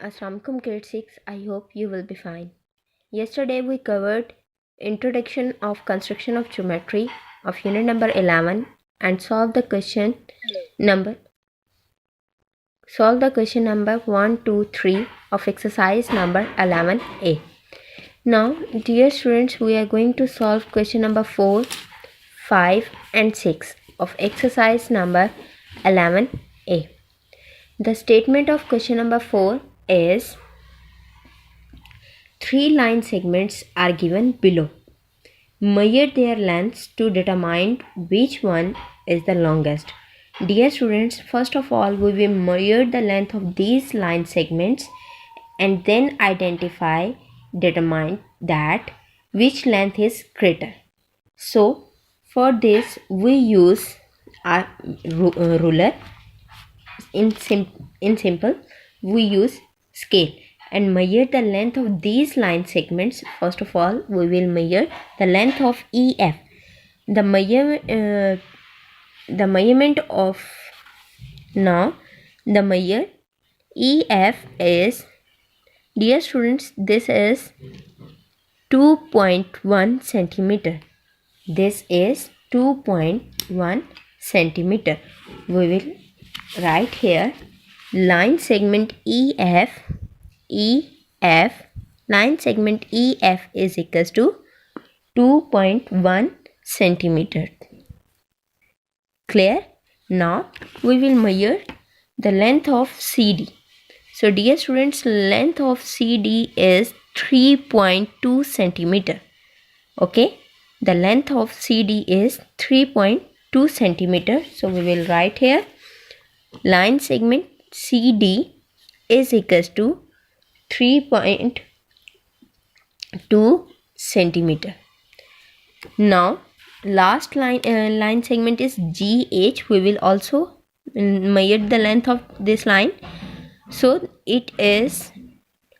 Assalamualaikum grade 6. I hope you will be fine. Yesterday we covered introduction of construction of geometry of unit number 11 and solved the question number 1, 2, 3 of exercise number 11A. Now dear students, we are going to solve question number 4, 5 and 6 of exercise number 11A. The statement of question number 4 is 3 line segments are given below. Measure their lengths to determine which one is the longest. Dear students, first of all, we will measure the length of these line segments and then determine that which length is greater. So, for this, we use a ruler. In simple, we use scale and measure the length of these line segments. First of all, we will measure the length of EF. The measurement of the measure EF is, dear students, this is 2.1 centimeter. This is 2.1 centimeter. We will write here line segment EF line segment EF is equals to 2.1 centimeter. Clear? Now we will measure the length of CD. So dear students, length of CD is 3.2 centimeter. Okay, the length of CD is 3.2 centimeter. So we will write here line segment CD is equals to 3.2 centimeter. Now last line segment is GH. We will also measure the length of this line. So it is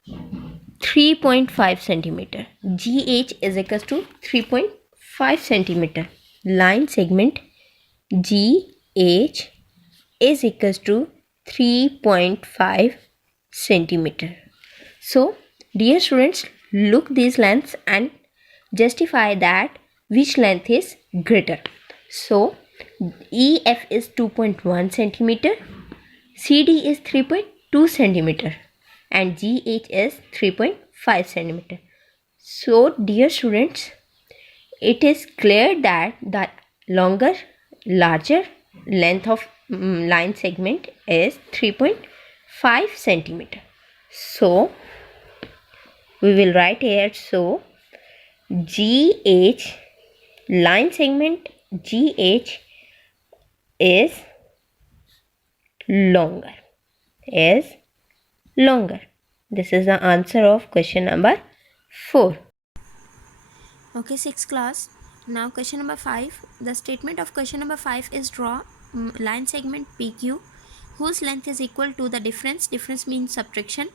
3.5 centimeter. GH is equals to 3.5 centimeter. Line segment GH is equals to 3.5 centimeter. So dear students, look these lengths and justify that which length is greater. So EF is 2.1 centimeter, CD is 3.2 centimeter and GH is 3.5 centimeter. So dear students, it is clear that the larger length of line segment is 3.5 centimeter. So we will write here, so GH, line segment GH is longer. This is the answer of question number 4. Okay, 6th class. Now question number 5. The statement of question number 5 is draw line segment PQ whose length is equal to the difference means subtraction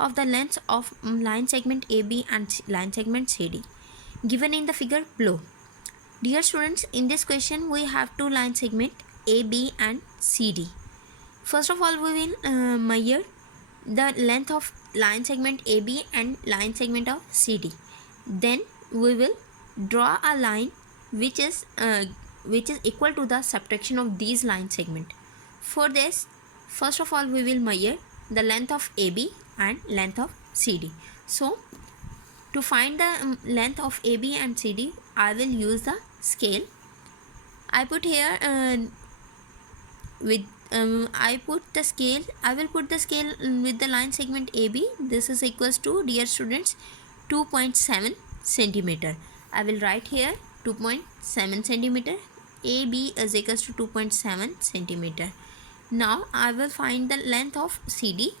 of the lengths of line segment AB and line segment CD given in the figure below. Dear students, in this question we have two line segment AB and CD. First of all, we will measure the length of line segment AB and line segment of CD. Then we will draw a line which is equal to the subtraction of these line segment. For this, first of all, we will measure the length of AB and length of CD. So to find the length of AB and CD, I will use the scale. I put here I will put the scale with the line segment AB. This is equals to, dear students, 2.7 centimeter. I will write here 2.7 centimeter. AB is equals to 2.7 centimeter. Now I will find the length of CD.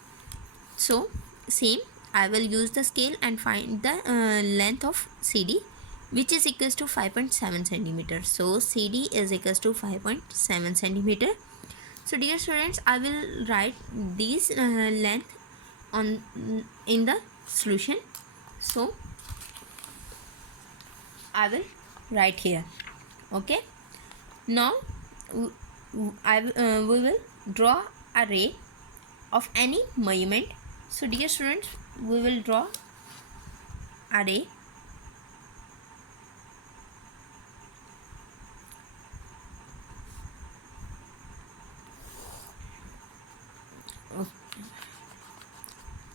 So same, I will use the scale and find the length of CD, which is equals to 5.7 centimeter. So CD is equals to 5.7 centimeter. So dear students, I will write these length in the solution. So I will write here. Okay. Now we will draw a ray of any measurement So dear students, we will draw array.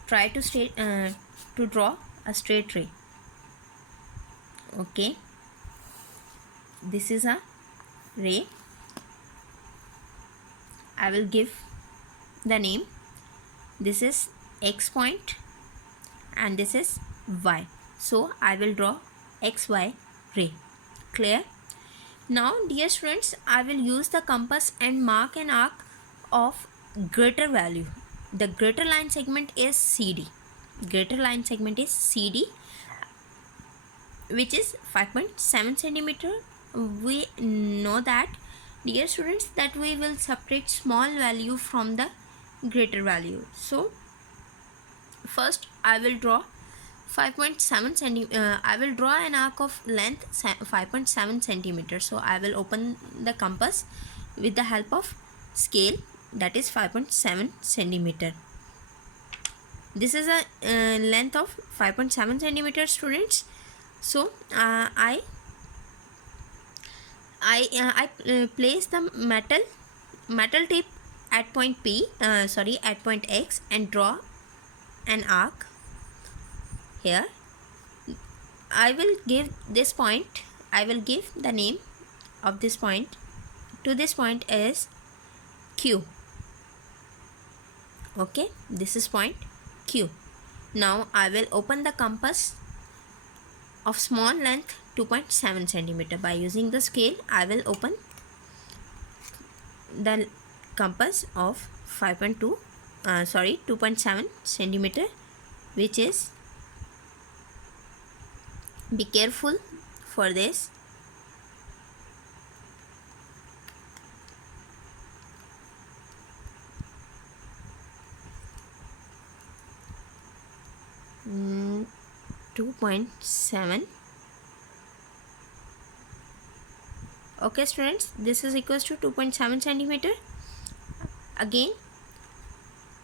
Try to draw a straight ray. Okay, this is a ray. I will give the name. This is x point and this is y. So I will draw xy ray. Clear? Now dear students, I will use the compass and mark an arc of greater value. The greater line segment is CD. Greater line segment is CD, which is 5.7 centimeter. We know that, dear students, that we will subtract small value from the greater value. So first I will draw 5.7 centimeter. I will draw an arc of length 5.7 centimeter. So I will open the compass with the help of scale, that is 5.7 centimeter. This is a length of 5.7 centimeter, students. So I place the metal tip at point P, at point X, and draw an arc here. I will give this point, I will give the name of this point to this point is Q. Okay, this is point Q. Now I will open the compass of small length 2.7 centimeter. By using the scale, I will open the compass of 2.7 centimeter, which is, be careful for this. Mm, 2.7. Okay students, this is equals to 2.7 centimeter. Again,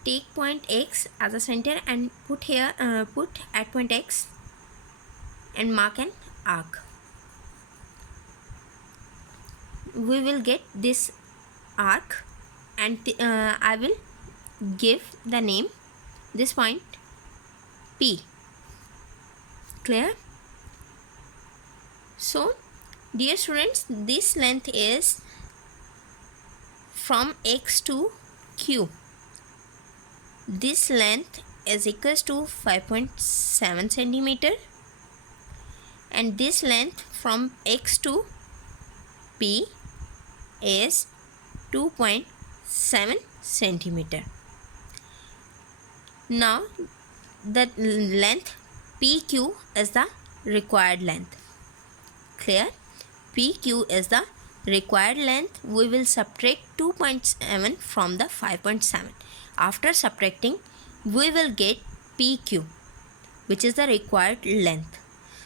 take point X as a center and put here put at point X and mark an arc. We will get this arc, and I will give the name this point P. Clear? So dear students, this length is from X to Q. This length is equals to 5.7 centimeter, and this length from X to P is 2.7 centimeter. Now the length PQ is the required length. Clear? PQ is the required length. We will subtract 2.7 from the 5.7. After subtracting, we will get PQ, which is the required length.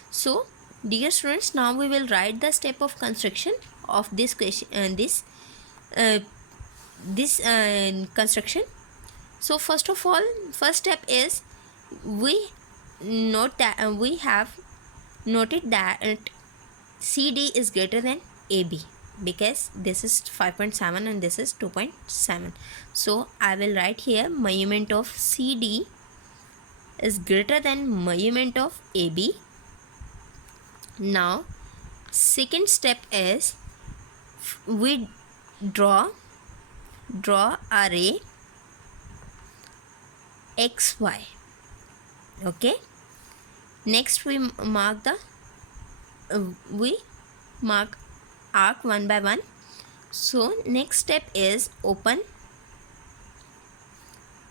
So dear students, now we will write the step of construction of this question, construction. So first of all, first step is we note that we have noted that CD is greater than AB, because this is 5.7 and this is 2.7. So I will write here measurement of CD is greater than measurement of AB. Now second step is we draw a ray XY. Okay, next we mark arc one by one. So next step is open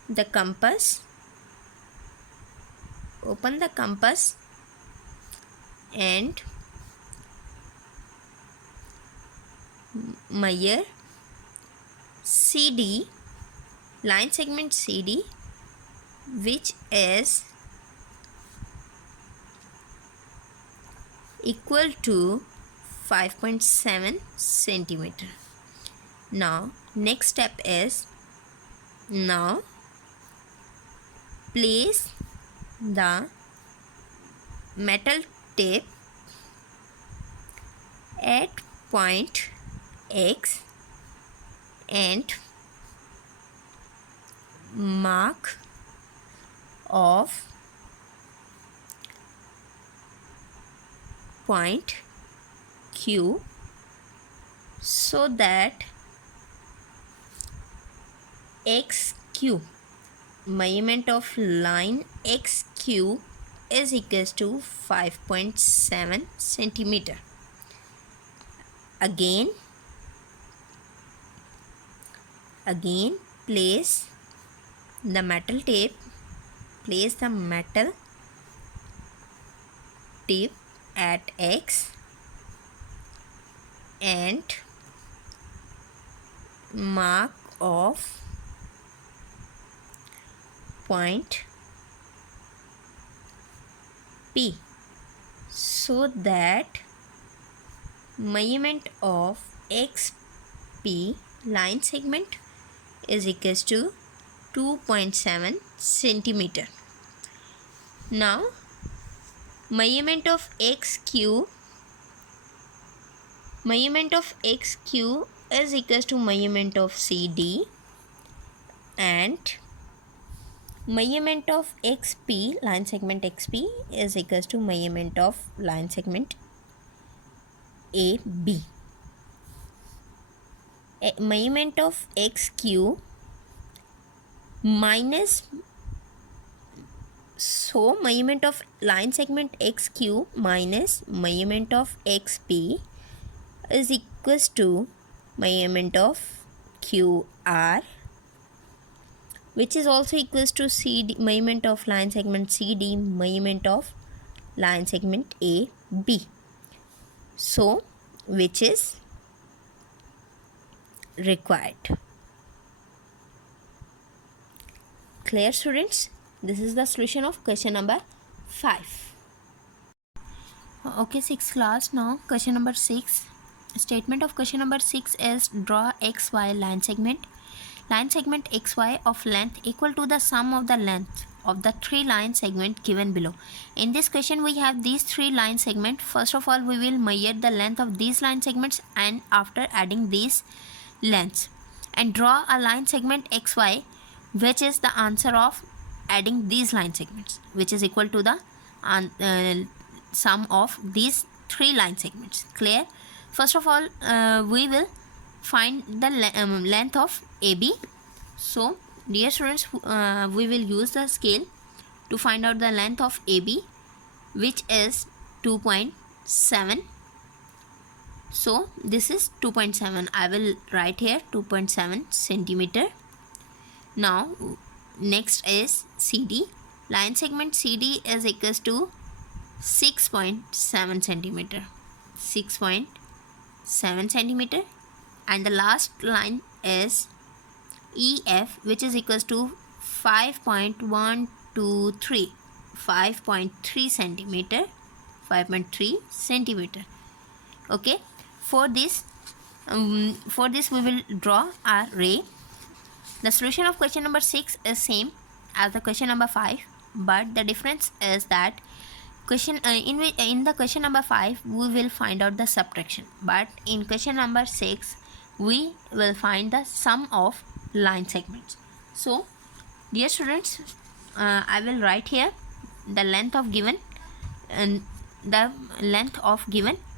the compass, and measure CD, line segment CD, which is equal to 5.7 centimeter. Now next step is, now place the metal tip at point X and mark off point Q so that XQ, measurement of line XQ, is equals to 5.7 centimeter. Again place the metal tip at X and mark off point P so that measurement of XP line segment is equals to 2.7 centimeter. Now measurement of XQ is equals to measurement of CD and measurement of XP line segment XP is equals to measurement of line segment AB. Measurement of XQ minus, so measurement of line segment XQ minus measurement of XP is equals to measurement of QR, which is also equals to CD, measurement of line segment CD, measurement of line segment AB. So which is required. Clear, students? This is the solution of question number 5. Okay, 6th class. Now question number 6. Statement of question number 6 is draw XY line segment. Line segment XY of length equal to the sum of the length of the 3 line segment given below. In this question we have these 3 line segments. First of all we will measure the length of these line segments, and after adding these lengths and draw a line segment XY which is the answer of adding these line segments, which is equal to the sum of these 3 line segments. Clear? First of all we will find the length of AB. So dear students, we will use the scale to find out the length of AB, which is 2.7. so this is 2.7. I will write here 2.7 centimeter. Now next is CD. Line segment CD is equals to 6.7 centimeter. 6.7 centimeter. And the last line is EF, which is equals to 5.123, 5.3 centimeter. 5.3 centimeter. Okay, for this we will draw a ray. The solution of question number 6 is same as the question number 5, but the difference is that in the question number 5 we will find out the subtraction, but in question number 6 we will find the sum of line segments. So dear students, I will write here the length of given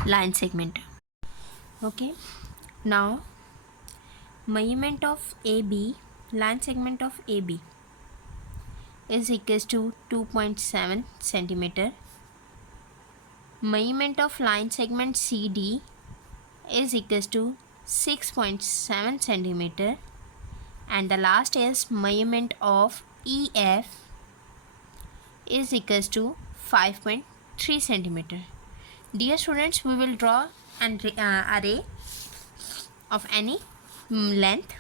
line segment. Okay, now measurement of AB, line segment of AB is equals to 2.7 centimeter. Measurement of line segment CD is equals to 6.7 centimeter. And the last is measurement of EF is equals to 5.3 centimeter. Dear students, we will draw an array of any length.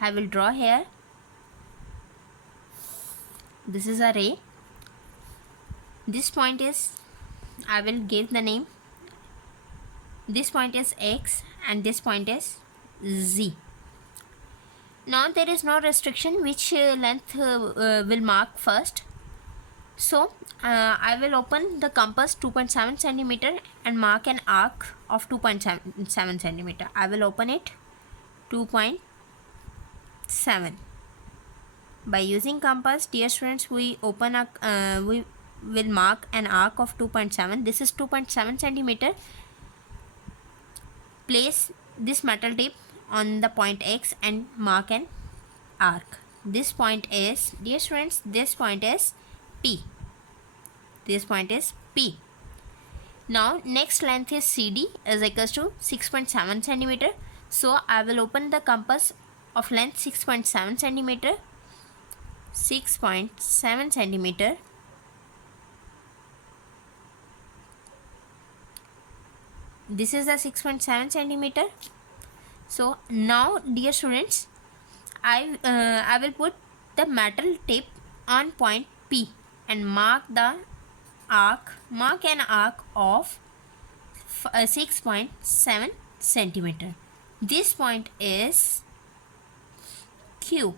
I will draw here. This is array. This point is, I will give the name. This point is X and this point is Z. Now there is no restriction which length will mark first. So I will open the compass 2.7 centimeter and mark an arc of 2.7 centimeter. I will open it 2.7. By using compass, dear students, we will mark an arc of 2.7. This is 2.7 centimeter. Place this metal tip on the point X and mark an arc. This point is, dear students, this point is P. This point is P. Now next length is CD is equals to 6.7 centimeter. So I will open the compass of length 6.7 centimeter. 6.7 centimeter. This is the 6.7 centimeter. So now, dear students, I will put the metal tip on point P and mark an arc of 6.7 centimeter. This point is Q.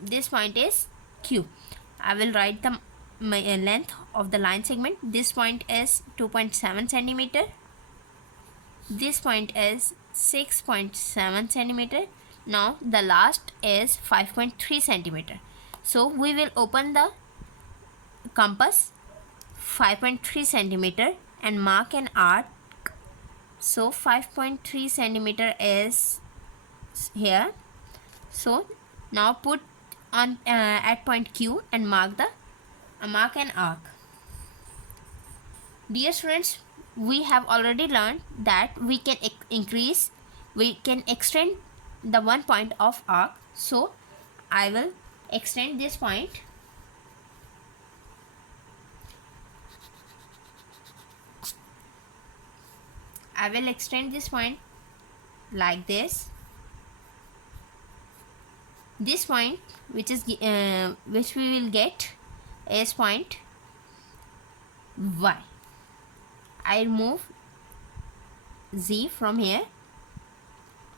This point is Q. I will write the length of the line segment. This point is 2.7 centimeter. This point is 6.7 centimeter. Now the last is 5.3 centimeter. So we will open the compass 5.3 centimeter and mark an arc. So 5.3 centimeter is here. So now put on at point Q and mark an arc. Dear students, we have already learned that we can extend the one point of arc. So I will extend this point. I will extend this point like this. This point which we will get is point Y. I remove Z from here.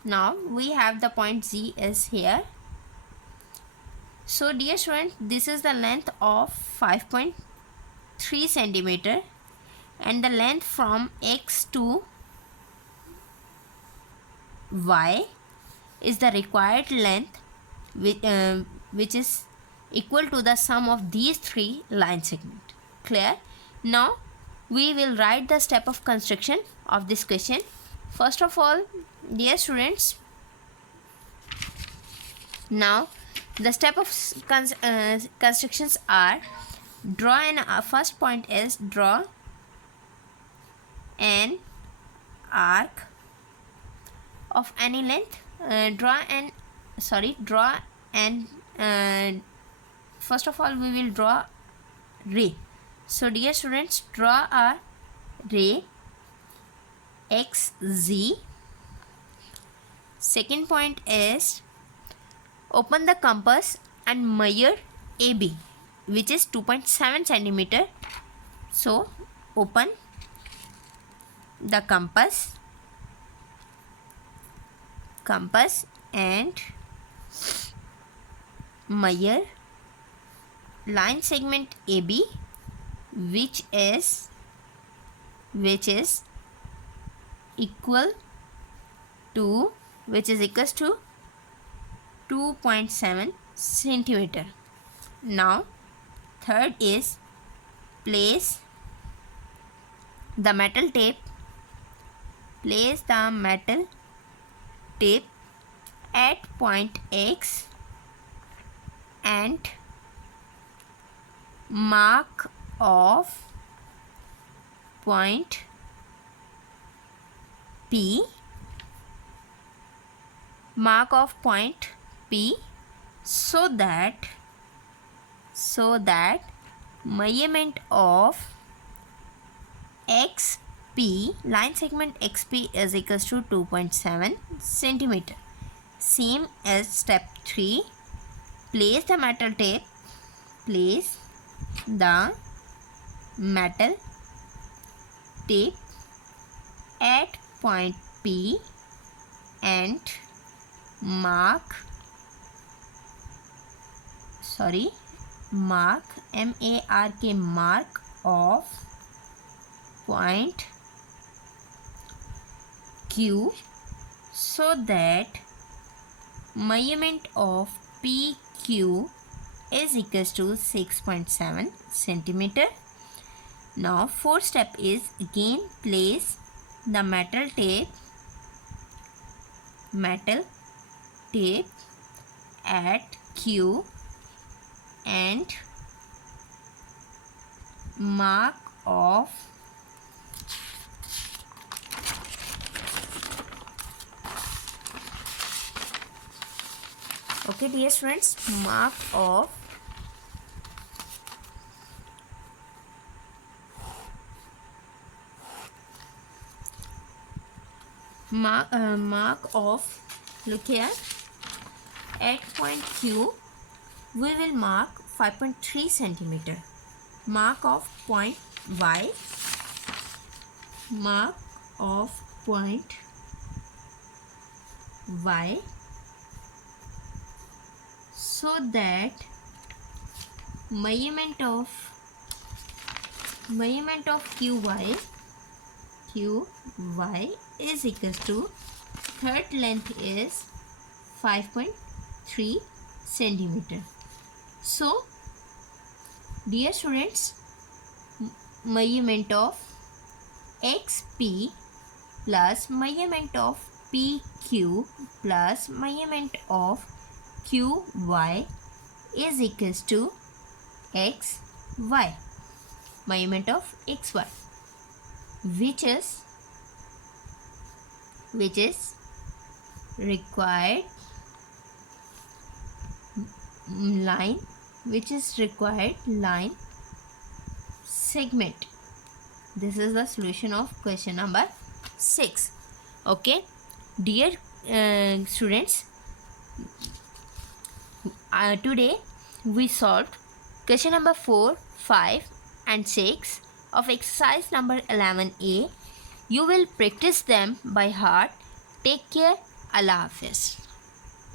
Now we have the point Z is here. So dear students, this is the length of 5.3 centimeter and the length from X to Y is the required length which is equal to the sum of these three line segments. Clear? Now we will write the step of construction of this question. First of all, dear students, now the step of constructions are draw an first point is draw an arc of any length. First of all we will draw ray. So dear students, draw a ray XZ. Second point is open the compass and measure AB, which is 2.7 centimeter. So open the compass and measure line segment AB, which is equals to 2.7 centimeter. Now third is place the metal tape at point X and mark off point P. So that measurement of XP, line segment XP is equals to 2.7 centimeter. Same as step 3, place the metal tape at point P and mark mark M-A-R-K mark of point Q so that measurement of PQ is equals to 6.7 centimeter. Now fourth step is again place the metal tape at Q and mark of okay dear students, mark of look here, at point Q we will mark 5.3 centimeter. Mark of point Y, mark of point Y so that measurement of QY is equals to third length is 5.3 centimeter. So dear students, measurement of XP plus measurement of PQ plus measurement of QY is equals to XY, measurement of XY, which is required line, segment. This is the solution of question number 6. Okay dear students, today we solved question number 4, 5 and 6 of exercise number 11A. You will practice them by heart. Take care. Allah Hafiz.